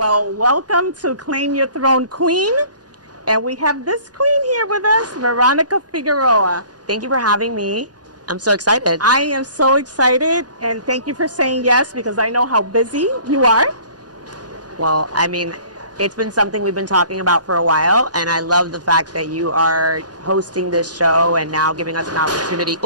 Well, welcome to Claim Your Throne Queen. And we have this queen here with us, Veronica Figueroa. Thank you for having me. I'm so excited. I am so excited, and thank you for saying yes, because I know how busy you are. Well, I mean, it's been something we've been talking about for a while, and I love the fact that you are hosting this show and now giving us an opportunity,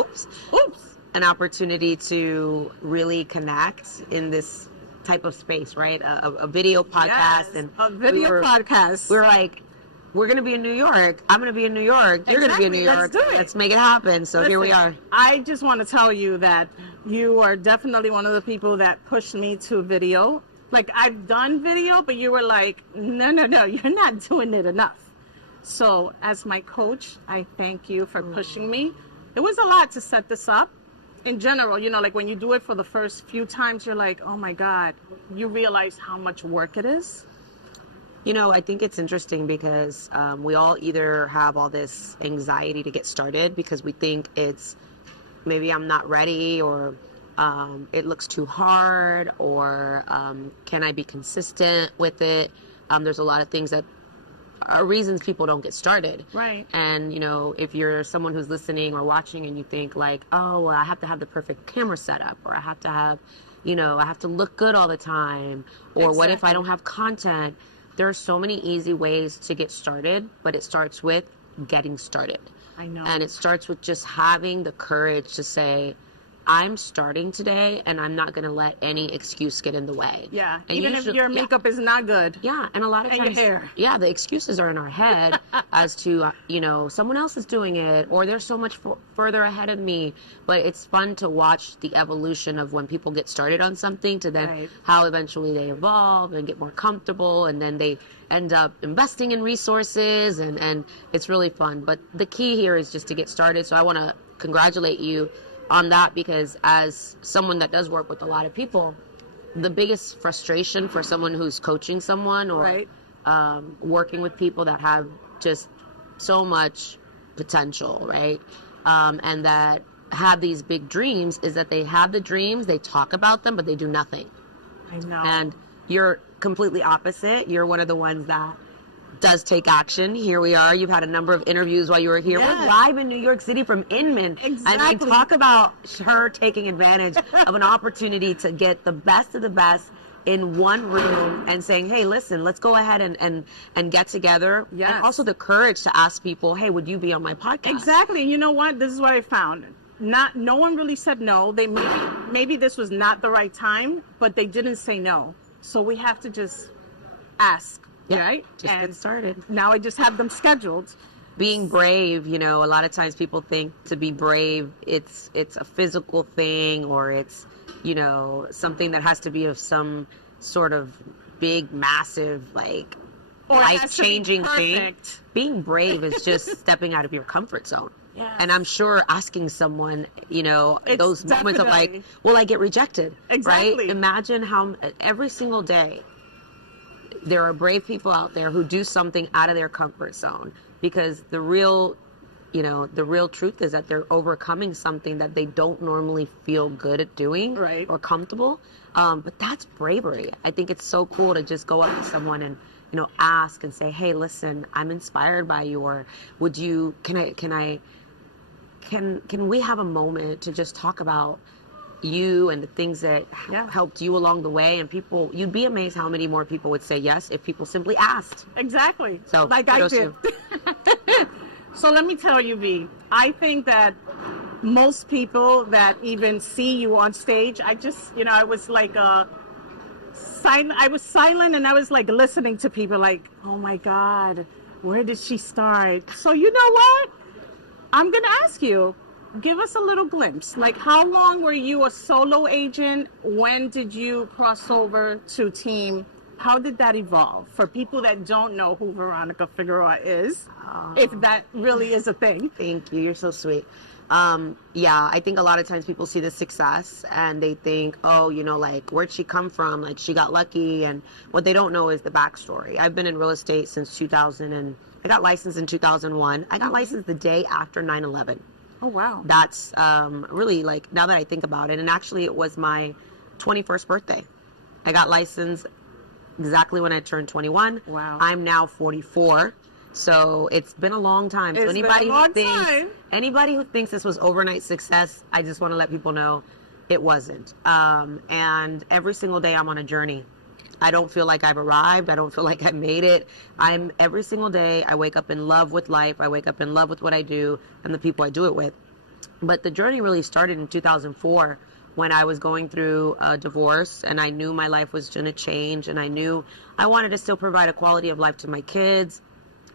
an opportunity to really connect in this type of space, right? A video podcast. Yes, and a video podcast. We're like, we're going to be in New York. I'm going to be in New York. You're going to be in New York. Let's do it. Let's make it happen. So here we are. I just want to tell you that you are definitely one of the people that pushed me to video. Like, I've done video, but you were like, no, you're not doing it enough. So as my coach, I thank you for pushing me. It was a lot to set this up. In general, you know, like when you do it for the first few times, you're like, oh my God, you realize how much work it is. You know, I think it's interesting because we all either have all this anxiety to get started because we think it's maybe I'm not ready, or it looks too hard, or can I be consistent with it? There's a lot of things that are reasons people don't get started. Right. And, you know, if you're someone who's listening or watching and you think like, oh, well, I have to have the perfect camera setup, or I have to have, you know, I have to look good all the time, or what if I don't have content? There are so many easy ways to get started, but it starts with getting started. I know. And it starts with just having the courage to say, I'm starting today, and I'm not going to let any excuse get in the way. Yeah, and even if your makeup is not good. Yeah, and a lot of and times, your hair. Yeah, the excuses are in our head as to, you know, someone else is doing it, or they're so much further ahead of me. But it's fun to watch the evolution of when people get started on something to then how eventually they evolve and get more comfortable, and then they end up investing in resources, and it's really fun. But the key here is just to get started. So I want to congratulate you on that, because as someone that does work with a lot of people, the biggest frustration for someone who's coaching someone or working with people that have just so much potential, right? And that have these big dreams is that they have the dreams, they talk about them, but they do nothing. I know. And you're completely opposite. You're one of the ones that does take action. Here we are. You've had a number of interviews while you were here. Yes. We're live in New York City from Inman. Exactly. I mean, talk about her taking advantage of an opportunity to get the best of the best in one room and saying, hey, listen, let's go ahead and get together. Yes. And also the courage to ask people, hey, would you be on my podcast? Exactly. You know what? This is what I found. No one really said no. They maybe this was not the right time, but they didn't say no. So we have to just ask. Yeah, right? Just get started. Now I just have them scheduled. Being brave, you know, a lot of times people think to be brave, it's a physical thing, or it's, you know, something that has to be of some sort of big, massive, like, life-changing thing. Being brave is just stepping out of your comfort zone. Yes. And I'm sure asking someone, you know, those moments of like, will I get rejected? Exactly. Right? Imagine how every single day there are brave people out there who do something out of their comfort zone, because the real truth is that they're overcoming something that they don't normally feel good at doing or comfortable. But that's bravery. I think it's so cool to just go up to someone and, you know, ask and say, hey, listen, I'm inspired by you, or would you, can we have a moment to just talk about you and the things that helped you along the way? And people, you'd be amazed how many more people would say yes if people simply asked. Exactly. So like I did. So let me tell you, V, I think that most people that even see you on stage, I just, you know, I was like I was silent, and I was like listening to people like, oh my God, where did she start? So you know what? I'm going to ask you, give us a little glimpse. Like, how long were you a solo agent? When did you cross over to team? How did that evolve? For people that don't know who Veronica Figueroa is, if that really is a thing. Thank you. You're so sweet. Yeah, I think a lot of times people see the success and they think, oh, you know, like, where'd she come from? Like, she got lucky. And what they don't know is the backstory. I've been in real estate since 2000, and I got licensed in 2001. I got licensed the day after 9/11. Oh, wow. That's really, like, now that I think about it, and actually it was my 21st birthday. I got licensed exactly when I turned 21. Wow. I'm now 44. So it's been a long time. So It's been a long time. anybody who thinks this was overnight success, I just want to let people know it wasn't. And every single day I'm on a journey. I don't feel like I've arrived. I don't feel like I made it. Every single day I wake up in love with life. I wake up in love with what I do and the people I do it with. But the journey really started in 2004 when I was going through a divorce, and I knew my life was going to change, and I knew I wanted to still provide a quality of life to my kids.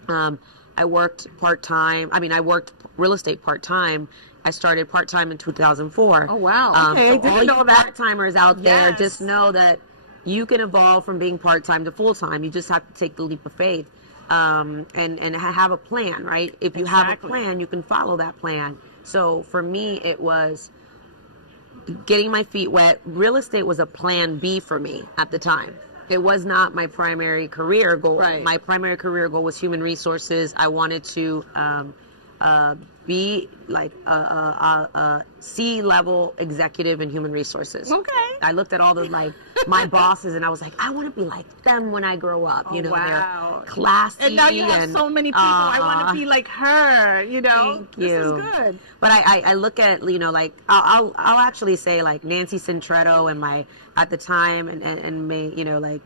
I worked part-time. I worked real estate part-time. I started part-time in 2004. Oh, wow. Okay, so didn't all know you that. part-timers out there, Yes. just know that you can evolve from being part-time to full-time. You just have to take the leap of faith and have a plan, right? If you have a plan, you can follow that plan. So for me, it was getting my feet wet. Real estate was a plan B for me at the time. It was not my primary career goal. Right. My primary career goal was human resources. I wanted to be like a C-level executive in human resources. Okay. I looked at all the my bosses, and I was like, I want to be like them when I grow up. Oh, wow. They're classy. And now you have so many people. I want to be like her. Thank you. This is good. But I look at I'll actually say like Nancy Centretto and at the time and May,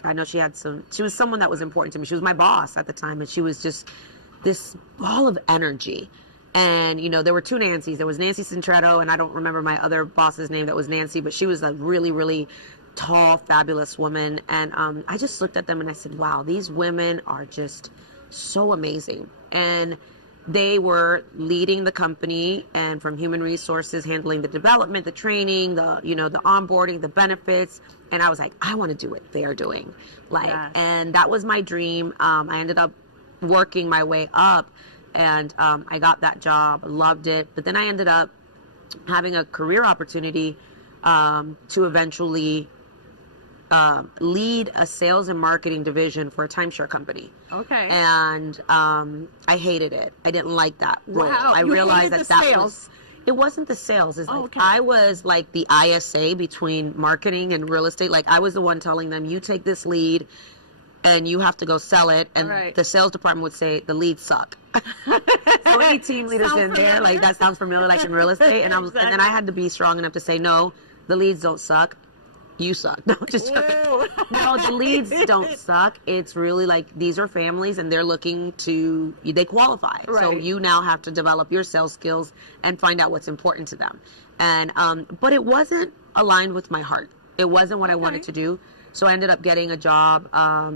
I know she was someone that was important to me. She was my boss at the time, and she was just this ball of energy. And, there were two Nancys. There was Nancy Centretto, and I don't remember my other boss's name that was Nancy, but she was a really, really tall, fabulous woman. And I just looked at them and I said, wow, these women are just so amazing. And they were leading the company, and from human resources, handling the development, the training, the onboarding, the benefits. And I was like, I want to do what they're doing. Yes. And that was my dream. I ended up working my way up. And I got that job, loved it. But then I ended up having a career opportunity to eventually lead a sales and marketing division for a timeshare company. Okay. And I hated it. I didn't like that role. Wow. I You realized hated that the sales. it wasn't the sales. It's Okay. I was like the ISA between marketing and real estate. Like I was the one telling them, you take this lead and you have to go sell it. And Right. the sales department would say, the leads suck. So any team leaders Sounds in there, familiar. like that sounds familiar, like in real estate. And and then I had to be strong enough to say, no, the leads don't suck. You suck. No, just joking. Whoa. No, the leads don't suck. It's really like these are families and they're looking they qualify. So Right. you now have to develop your sales skills and find out what's important to them. And but it wasn't aligned with my heart. It wasn't what I wanted to do. So I ended up getting a job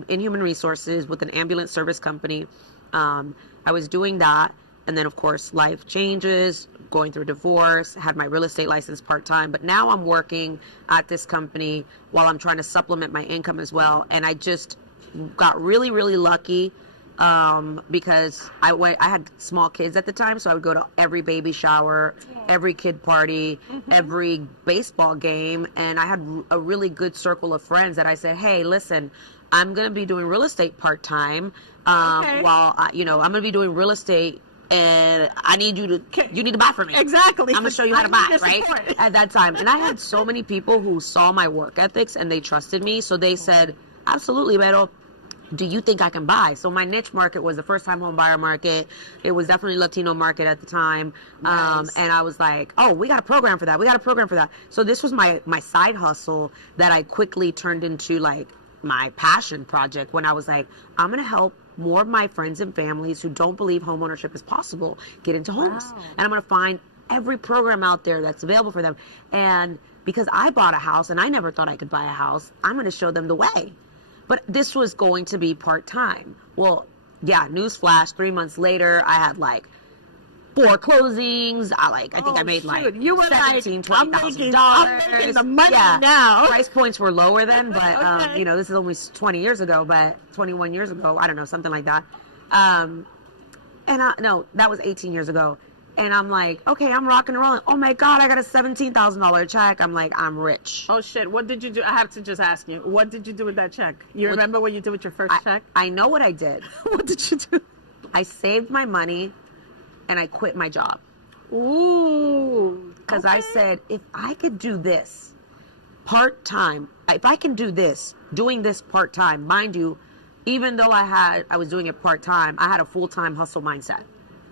in human resources with an ambulance service company. I was doing that. And then, of course, life changes, going through divorce, had my real estate license part-time. But now I'm working at this company while I'm trying to supplement my income as well. And I just got really, really lucky because I had small kids at the time. So I would go to every baby shower, every kid party, every baseball game. And I had a really good circle of friends that I said, hey, listen, I'm going to be doing real estate part-time while, I'm going to be doing real estate. And I need you to buy from me. Exactly. I'm going to show you how to buy, right? At that time. And I had so many people who saw my work ethics and they trusted me. So they said, absolutely, Vero, do you think I can buy? So my niche market was the first time home buyer market. It was definitely Latino market at the time. Nice. And I was like, oh, we got a program for that. So this was my side hustle that I quickly turned into like my passion project when I was like, I'm going to help more of my friends and families who don't believe homeownership is possible get into homes. Wow. And I'm going to find every program out there that's available for them. And because I bought a house and I never thought I could buy a house, I'm going to show them the way. But this was going to be part-time. Well, yeah, newsflash, 3 months later, I had like 4 closings. I think I made like you were $17,000, like, $20,000. I'm making the money now. Price points were lower then, but Okay. this is only 20 years ago, but 21 years ago, I don't know, something like that. No, that was 18 years ago. And I'm like, okay, I'm rocking and rolling. Oh my God, I got a $17,000 check. I'm like, I'm rich. Oh shit, what did you do? I have to just ask you, what did you do with that check? You remember what you did with your first check? I know what I did. What did you do? I saved my money and I quit my job. Ooh. Because I said, if I could do this part-time, if I can do this, doing this part-time, mind you, even though I was doing it part-time, I had a full-time hustle mindset.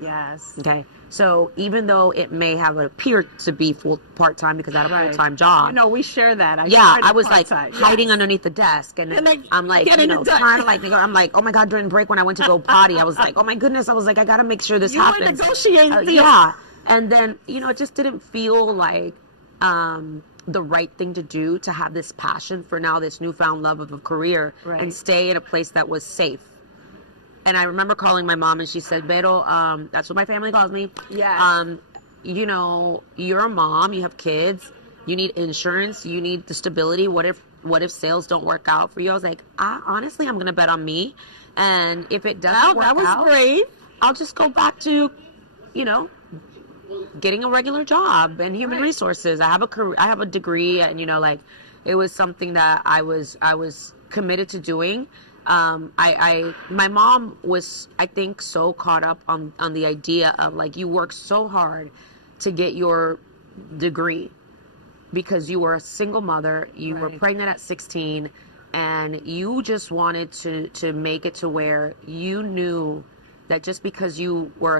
Yes. Okay. So even though it may have appeared to be part-time because I had a full-time job. We share that. I was like hiding underneath the desk, and I'm like, trying to like, I'm like, oh my God, during break when I went to go potty, I was like, oh my goodness, I was like, I got to make sure this happens. You were negotiating. Yeah. And then, it just didn't feel like the right thing to do, to have this passion for now this newfound love of a career and stay in a place that was safe. And I remember calling my mom, and she said, Beto, that's what my family calls me. Yeah. You're a mom, you have kids, you need insurance, you need the stability. What if sales don't work out for you? I was like, honestly, I'm going to bet on me. And if it doesn't work out, that was brave. I'll just go back to, getting a regular job and human resources. I have a career, I have a degree, and it was something that I was committed to doing. My mom was, I think, so caught up on the idea of like, you work so hard to get your degree because you were a single mother, you were pregnant at 16, and you just wanted to make it to where you knew that just because you were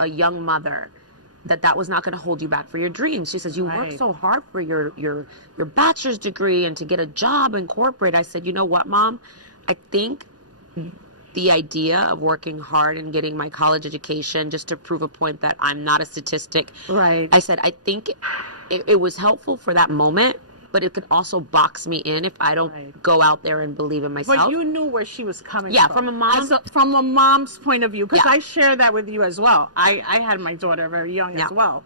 a young mother, that was not going to hold you back for your dreams. She says, you worked so hard for your bachelor's degree and to get a job in corporate. I said, you know what, Mom? I think the idea of working hard and getting my college education just to prove a point that I'm not a statistic. Right. I said, I think it was helpful for that moment, but it could also box me in if I don't go out there and believe in myself. But you knew where she was coming from. Yeah, from a mom. From a mom's point of view, because I share that with you as well. I had my daughter very young as well.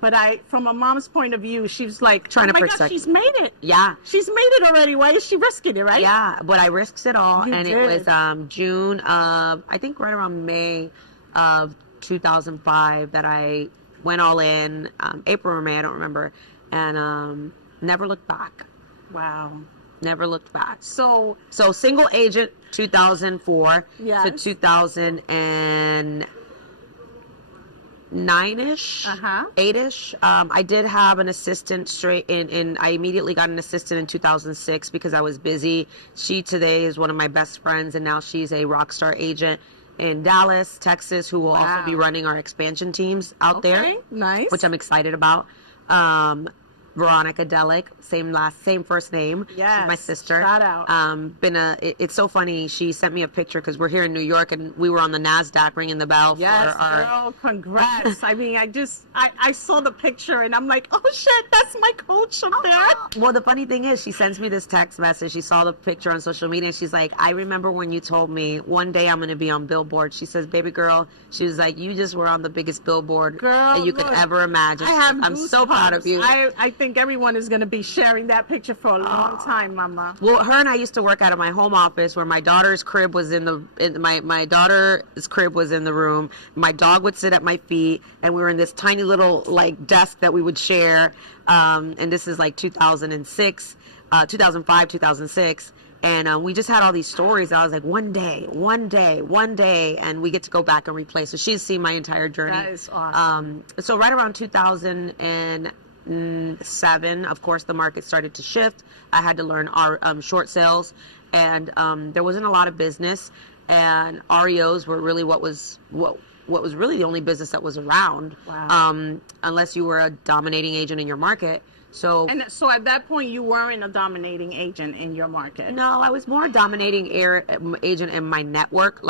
But from a mom's point of view, she was like, trying to protect. She's made it. Yeah. She's made it already. Why is she risking it, right? Yeah, but I risked it all. You and did. It was June of, I think right around May of 2005 that I went all in. April or May, I don't remember. And never looked back. Wow. Never looked back. So single agent 2004 to 2009-ish, 8-ish. I did have an assistant straight in I immediately got an assistant in 2006 because I was busy. She today is one of my best friends, and now she's a rock star agent in Dallas, Texas, who will also be running our expansion teams out there. Nice. Which I'm excited about. Veronica Delic, same first name. Yes. She's my sister. Shout out. It's so funny. She sent me a picture because we're here in New York and we were on the NASDAQ ringing the bell. Yes, girl, congrats. I mean, I saw the picture and I'm like, oh shit, that's my coach up there. Well, the funny thing is, she sends me this text message. She saw the picture on social media and she's like, I remember when you told me one day I'm going to be on Billboard. She says, baby girl, she was like, you just were on the biggest billboard that you could ever imagine. I'm so proud of you. I think everyone is going to be sharing that picture for a long time, Mama. Well, her and I used to work out of my home office where my daughter's crib was my daughter's crib was in the room. My dog would sit at my feet, and we were in this tiny little like desk that we would share. And this is like 2006, 2005, 2006. And we just had all these stories. I was like, one day, and we get to go back and replay. So she's seen my entire journey. That is awesome. So right around 2007, of course, the market started to shift. I had to learn our short sales, and there wasn't a lot of business, and REOs were really what was really the only business that was around. Wow. Unless you were a dominating agent in your market. So at that point, you weren't a dominating agent in your market. No, I was more a dominating agent in my network,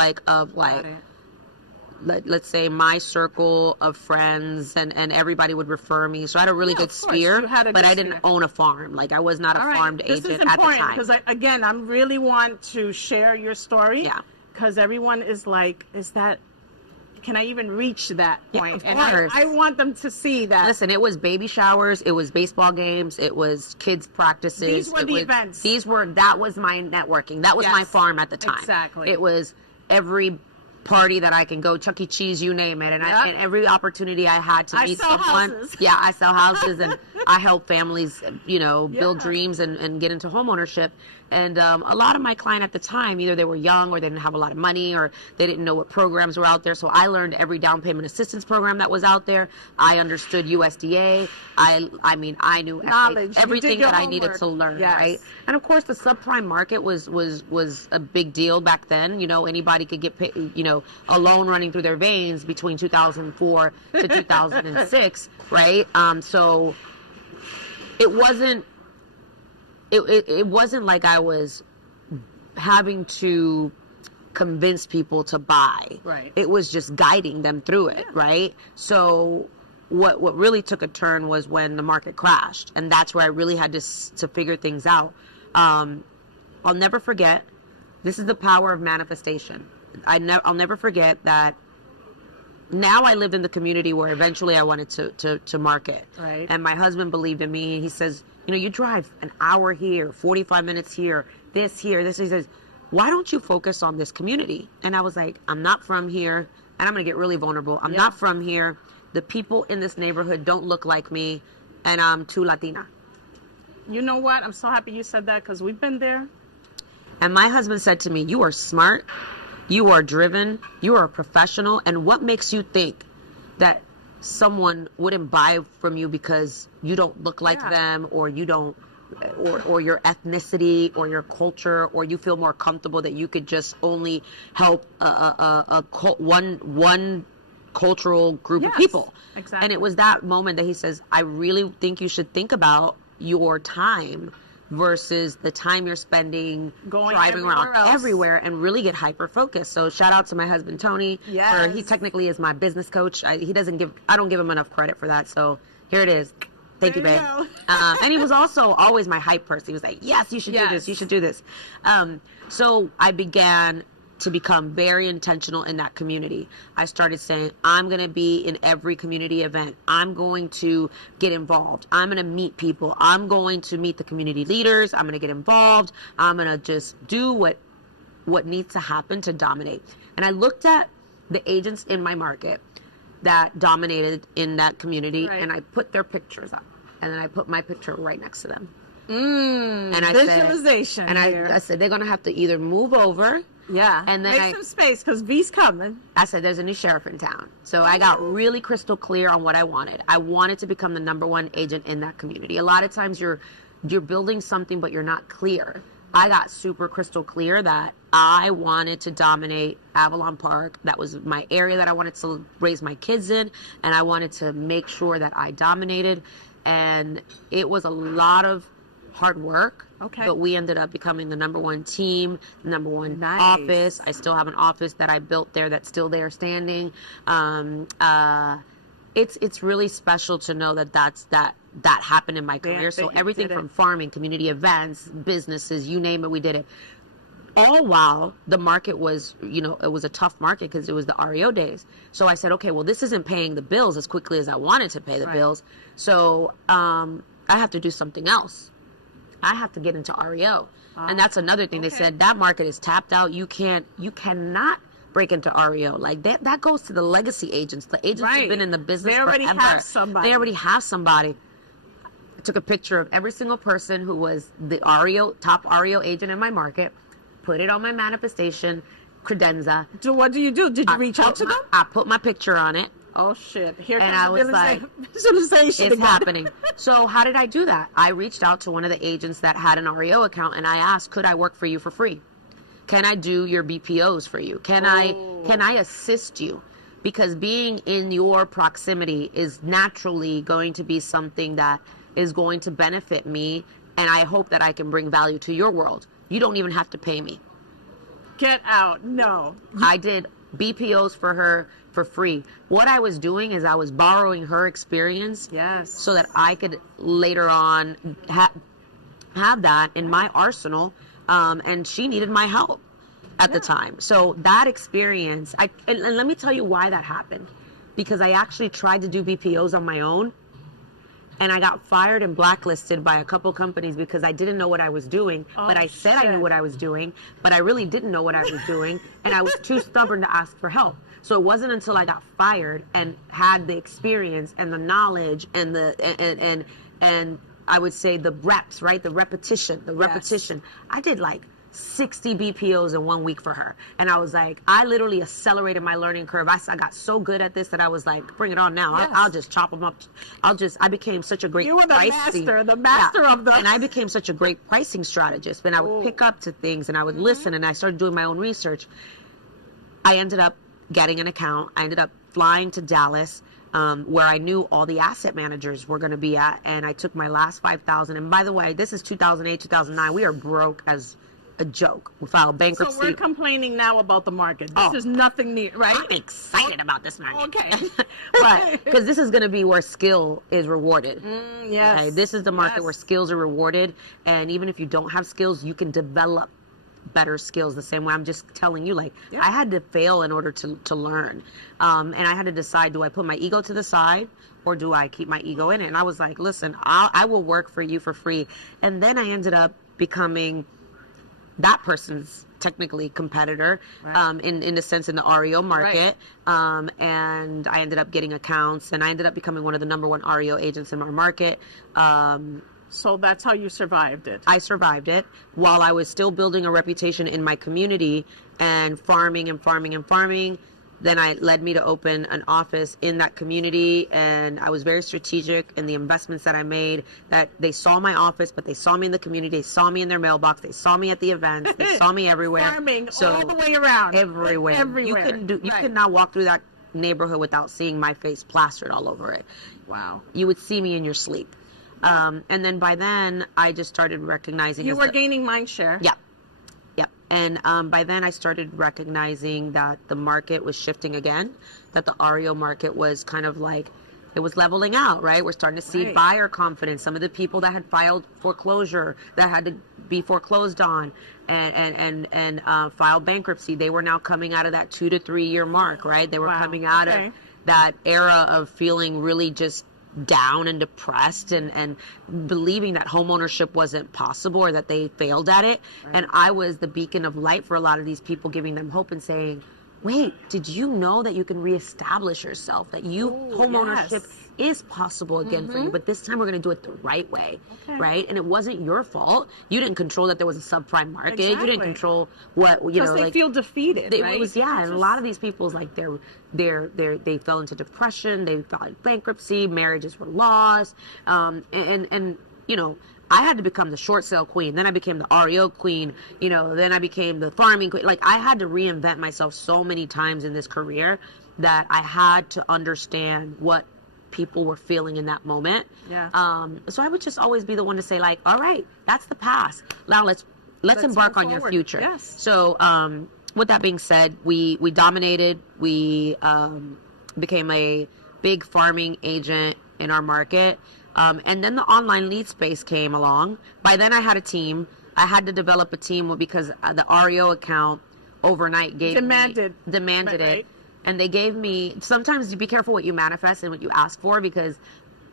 let's say my circle of friends, and everybody would refer me. So I had a really good sphere, but I didn't own a farm. Like I was not a farmed agent at the time. This is important because again, I really want to share your story. Yeah. Because everyone is like, can I even reach that point? Yeah, of course. I want them to see that. Listen, it was baby showers, it was baseball games, it was kids practices. These were the events. That was my networking. That was my farm at the time. Exactly. It was every party that I can go, Chuck E. Cheese, you name it. And and every opportunity I had to meet someone. Houses. Yeah, I sell houses and I help families, build dreams and get into home ownership. And a lot of my client at the time, either they were young or they didn't have a lot of money or they didn't know what programs were out there. So I learned every down payment assistance program that was out there. I understood USDA. I mean, I knew Knowledge. everything that I needed to learn, yes. right? And of course, the subprime market was a big deal back then. You know, anybody could get a loan running through their veins between 2004 to 2006, right? So it wasn't like I was having to convince people to buy. Right. It was just guiding them through it, right? So what really took a turn was when the market crashed, and that's where I really had to figure things out. I'll never forget. This is the power of manifestation. I'll never forget that. Now I lived in the community where eventually I wanted to market. Right. And my husband believed in me. He says, you drive an hour here, 45 minutes here, this here, this. He says, why don't you focus on this community? And I was like, I'm not from here. And I'm going to get really vulnerable. I'm not from here. The people in this neighborhood don't look like me. And I'm too Latina. You know what? I'm so happy you said that because we've been there. And my husband said to me, you are smart. You are driven. You are a professional. And what makes you think that someone wouldn't buy from you because you don't look like them, or you don't, or your ethnicity, or your culture, or you feel more comfortable that you could just only help one cultural group of people? Exactly. And it was that moment that he says, I really think you should think about your time versus the time you're spending driving around everywhere, and really get hyper focused. So shout out to my husband Tony. Yes. He technically is my business coach. I don't give him enough credit for that. So here it is. Thank you, babe. And he was also always my hype person. He was like, yes, you should do this. You should do this. So I began to become very intentional in that community. I started saying, I'm going to be in every community event. I'm going to get involved. I'm going to meet people. I'm going to meet the community leaders. I'm going to get involved. I'm going to just do what needs to happen to dominate. And I looked at the agents in my market that dominated in that community, and I put their pictures up. And then I put my picture right next to them. And I visualization. I said, they're going to have to either move over. Yeah. And then make some space because V's coming. I said, there's a new sheriff in town. So I got really crystal clear on what I wanted. I wanted to become the #1 agent in that community. A lot of times you're building something, but you're not clear. I got super crystal clear that I wanted to dominate Avalon Park. That was my area that I wanted to raise my kids in. And I wanted to make sure that I dominated. And it was a lot of hard work. Okay. But we ended up becoming the #1 team, the #1 office. I still have an office that I built there that's still there standing. It's really special to know that happened in my career. So everything from farming, community events, businesses, you name it, we did it. All while the market was, it was a tough market because it was the REO days. So I said, okay, well, this isn't paying the bills as quickly as I wanted to pay the bills. So I have to do something else. I have to get into REO. And that's another thing. They said that market is tapped out. You cannot break into REO. Like that goes to the legacy agents. The agents have been in the business forever. They already have somebody. I took a picture of every single person who was the top REO agent in my market, put it on my manifestation credenza. So what do you do? Did you reach out to them? I put my picture on it. Oh shit! Here and I was like, visualization. It's happening. So how did I do that? I reached out to one of the agents that had an REO account, and I asked, could I work for you for free? Can I do your BPOs for you? Can I assist you? Because being in your proximity is naturally going to be something that is going to benefit me, and I hope that I can bring value to your world. You don't even have to pay me. Get out. No. I did BPOs for her for free. What I was doing is I was borrowing her experience, so that I could later on have that in my arsenal, and she needed my help at the time. So that experience, and let me tell you why that happened. Because I actually tried to do BPOs on my own, and I got fired and blacklisted by a couple companies because I didn't know what I was doing. But I said I knew what I was doing, but I really didn't know what I was doing, and I was too stubborn to ask for help. So it wasn't until I got fired and had the experience and the knowledge and I would say the reps, right? The repetition. I did like 60 BPOs in 1 week for her. And I was like, I literally accelerated my learning curve. I got so good at this that I was like, bring it on now. Yes. I'll just chop them up. I became such a great You were the pricing. master of the. And I became such a great pricing strategist. And I would pick up to things and I would listen, and I started doing my own research. I ended up getting an account. I ended up flying to Dallas, where I knew all the asset managers were going to be at. And I took my last $5,000. And by the way, this is 2008, 2009. We are broke as a joke. We filed bankruptcy. So we're complaining now about the market. This is nothing new, right? I'm excited about this market. Okay. But because this is going to be where skill is rewarded. Yes. Okay? This is the market where skills are rewarded. And even if you don't have skills, you can develop better skills the same way. I'm just telling you, like, I had to fail in order to learn. And I had to decide, do I put my ego to the side or do I keep my ego in it? And I was like, listen, I will work for you for free. And then I ended up becoming that person's technically competitor, in the sense in the REO market. And I ended up getting accounts, and I ended up becoming one of the #1 REO agents in our market. So that's how you survived it. I survived it while I was still building a reputation in my community and farming and farming and farming. Then it led me to open an office in that community, and I was very strategic in the investments that I made. That they saw my office, but they saw me in the community. They saw me in their mailbox. They saw me at the events. They saw me everywhere. Farming all the way around. Everywhere. You could not walk through that neighborhood without seeing my face plastered all over it. Wow. You would see me in your sleep. And then by then, I just started recognizing you were gaining mind share. Yeah. And by then I started recognizing that the market was shifting again, that the REO market was kind of like, it was leveling out, right? We're starting to see buyer confidence. Some of the people that had filed foreclosure, that had to be foreclosed on and filed bankruptcy, they were now coming out of that 2 to 3 year mark, right? They were coming out of that era of feeling really just down and depressed and believing that homeownership wasn't possible or that they failed at it. And I was the beacon of light for a lot of these people, giving them hope and saying, wait, did you know that you can reestablish yourself, that homeownership is possible again for you, but this time we're going to do it the right way, right? And it wasn't your fault. You didn't control that there was a subprime market. You didn't control what, you know, they feel defeated, it was, and a lot of these people's like they fell into depression, they filed bankruptcy, marriages were lost, and you know, I had to become the short sale queen. Then I became the REO queen. You know, then I became the farming queen. Like, I had to reinvent myself so many times in this career that I had to understand what people were feeling in that moment. So I would just always be the one to say, like, all right, that's the past. Now let's embark on your future. So with that being said, we dominated. We became a big farming agent in our market. And then the online lead space came along. By then I had a team. I had to develop a team because the REO account overnight demanded it. And they gave me, sometimes you be careful what you manifest and what you ask for, because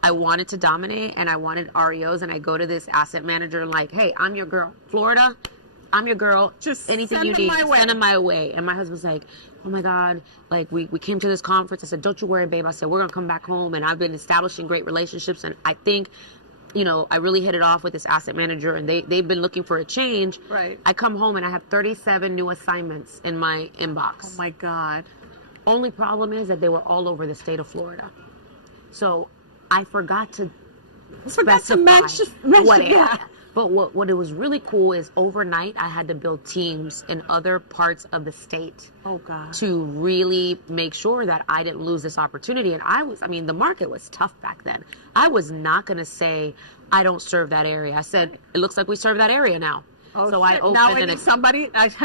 I wanted to dominate and I wanted REOs, and I go to this asset manager and like, hey, I'm your girl. Florida, I'm your girl. Just anything you need, send them my way. And my husband's like, oh my God, like we came to this conference. I said, don't you worry, babe. I said, we're going to come back home. And I've been establishing great relationships. And I think, you know, I really hit it off with this asset manager, and they've been looking for a change. I come home and I have 37 new assignments in my inbox. Oh my God. Only problem is that they were all over the state of Florida. So I forgot to mention what area. But what it was really cool is overnight I had to build teams in other parts of the state. Oh God. To really make sure that I didn't lose this opportunity. And the market was tough back then. I was not going to say I don't serve that area. I said, it looks like we serve that area now. Oh, so shit. I opened now I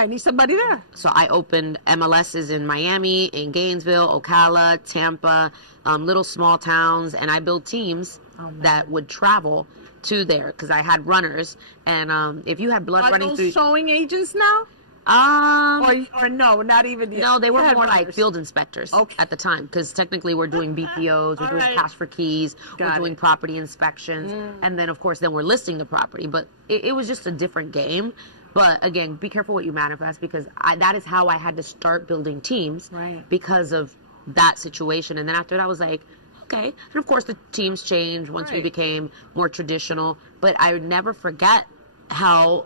need somebody there. So I opened MLSs in Miami, in Gainesville, Ocala, Tampa, little small towns, and I built teams that would travel to there because I had runners. And if you had blood running through, showing agents now? Or no, not even yet. No, they were more like field inspectors at the time, because technically we're doing BPOs, we're doing cash for keys, we're doing property inspections, and then of course then we're listing the property. But it was just a different game. But again, be careful what you manifest, because that is how I had to start building teams because of that situation. And then after that I was like, okay. And of course, the teams changed once we Right. became more traditional. But I would never forget how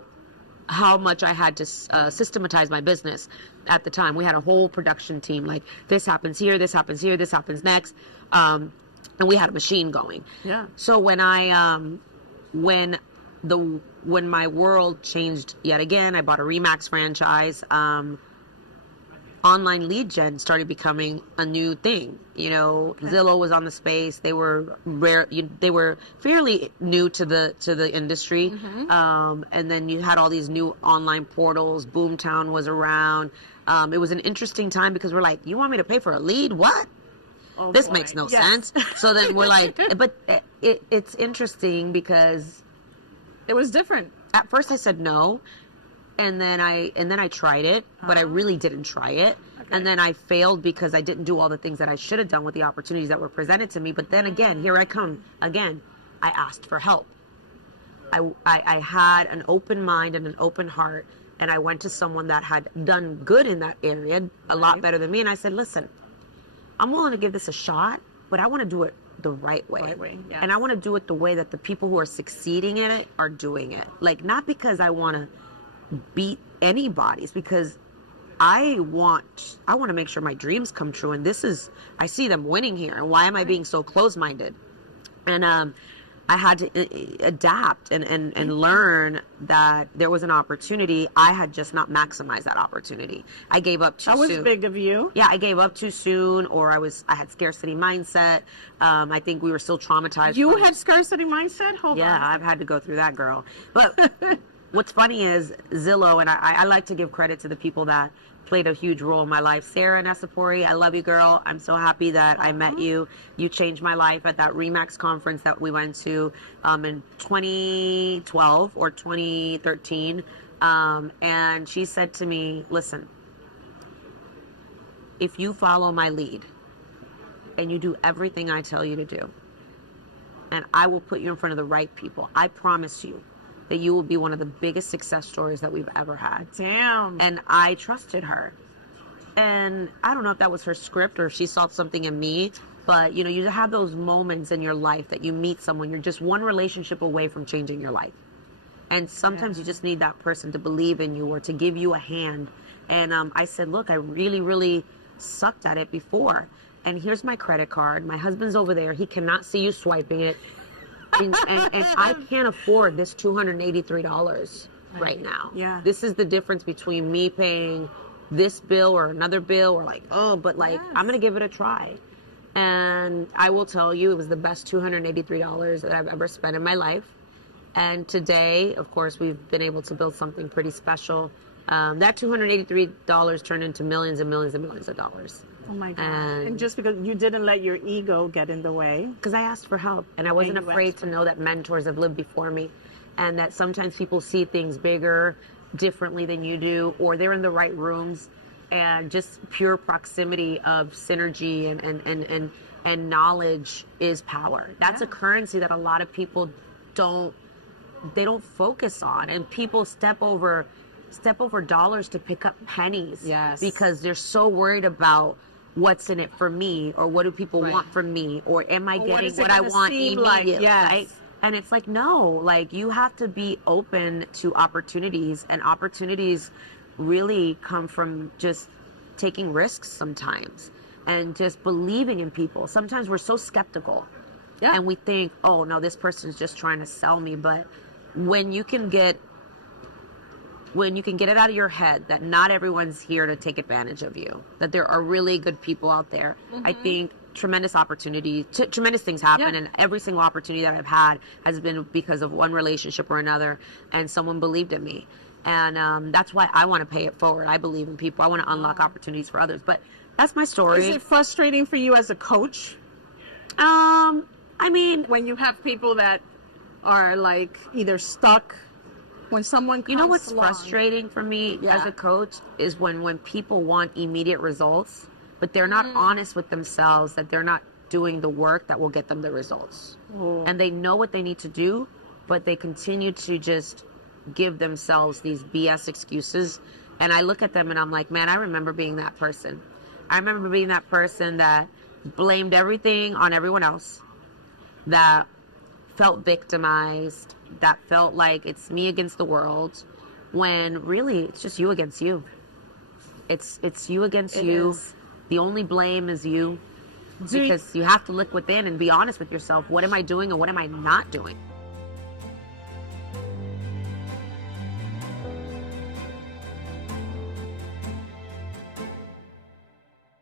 much I had to systematize my business at the time. We had a whole production team. Like, this happens here, this happens here, this happens next, and we had a machine going. Yeah. So when when my world changed yet again, I bought a Remax franchise. Online lead gen started becoming a new thing. Zillow was on the space. They were rare. They were fairly new to the industry. And then you had all these new online portals. Boomtown was around. It was an interesting time because we're like, you want me to pay for a lead? What? Oh, This boy. makes no Yes. sense. So then we're like, but it's interesting because It was different. at first I said no. And then I tried it, but I really didn't try it. Okay. And then I failed because I didn't do all the things that I should have done with the opportunities that were presented to me. But then again, here I come again. I asked for help. I had an open mind and an open heart, and I went to someone that had done good in that area, a lot better than me. And I said, listen, I'm willing to give this a shot, but I want to do it the right way. Right way, yes. And I want to do it the way that the people who are succeeding in it are doing it. Like, not because I want to beat anybody's, because I want to make sure my dreams come true, and I see them winning here, and why am I being so close-minded? And I had to adapt and learn that there was an opportunity. I had just not maximized that opportunity. I gave up too soon. That was big of you. Yeah, I gave up too soon, or I had scarcity mindset. I think we were still traumatized. You had scarcity mindset? Hold Yeah, on. I've had to go through that, girl. But what's funny is Zillow, and I like to give credit to the people that played a huge role in my life. Sarah Nasapori, I love you, girl. I'm so happy that I met you. You changed my life at that Remax conference that we went to in 2012 or 2013. And she said to me, listen, if you follow my lead and you do everything I tell you to do, and I will put you in front of the right people, I promise you that you will be one of the biggest success stories that we've ever had. Damn. And I trusted her. And I don't know if that was her script or if she saw something in me, but you have those moments in your life that you meet someone, you're just one relationship away from changing your life. And sometimes you just need that person to believe in you or to give you a hand. And I said, look, I really, really sucked at it before. And here's my credit card. My husband's over there. He cannot see you swiping it. And I can't afford this $283 right now. Yeah. This is the difference between me paying this bill or another bill, or like, I'm going to give it a try. And I will tell you, it was the best $283 that I've ever spent in my life. And today, of course, we've been able to build something pretty special. That $283 turned into millions and millions and millions of dollars. Oh my God. And And just because you didn't let your ego get in the way. because I asked for help, and I wasn't And you afraid asked to know that mentors have lived before me, and that sometimes people see things bigger, differently than you do, or they're in the right rooms, and just pure proximity of synergy and knowledge is power. That's a currency that a lot of people don't focus on, and people step over dollars to pick up pennies. Yes. Because they're so worried about what's in it for me, or what do people want from me, or am I Or what getting is it what I gonna want seem immediately, like? Yes. right? And it's like, no, like, you have to be open to opportunities, and opportunities really come from just taking risks sometimes and just believing in people. Sometimes we're so skeptical, and we think, oh no, this person's just trying to sell me. But when you can get it out of your head that not everyone's here to take advantage of you, that there are really good people out there, I think tremendous things happen. And every single opportunity that I've had has been because of one relationship or another, and someone believed in me. And that's why I want to pay it forward. I believe in people. I want to unlock opportunities for others. But that's my story. Is it frustrating for you as a coach I mean, when you have people that are like either stuck? When someone comes you know what's along, frustrating for me Yeah. as a coach is when people want immediate results, but they're not honest with themselves that they're not doing the work that will get them the results. Oh. And they know what they need to do, but they continue to just give themselves these BS excuses. And I look at them and I'm like, man, I remember being that person. I remember being that person that blamed everything on everyone else, that felt victimized, that felt like it's me against the world, when really it's just you against you. It's you against you. The only blame is you, because you have to look within and be honest with yourself. What am I doing and what am I not doing?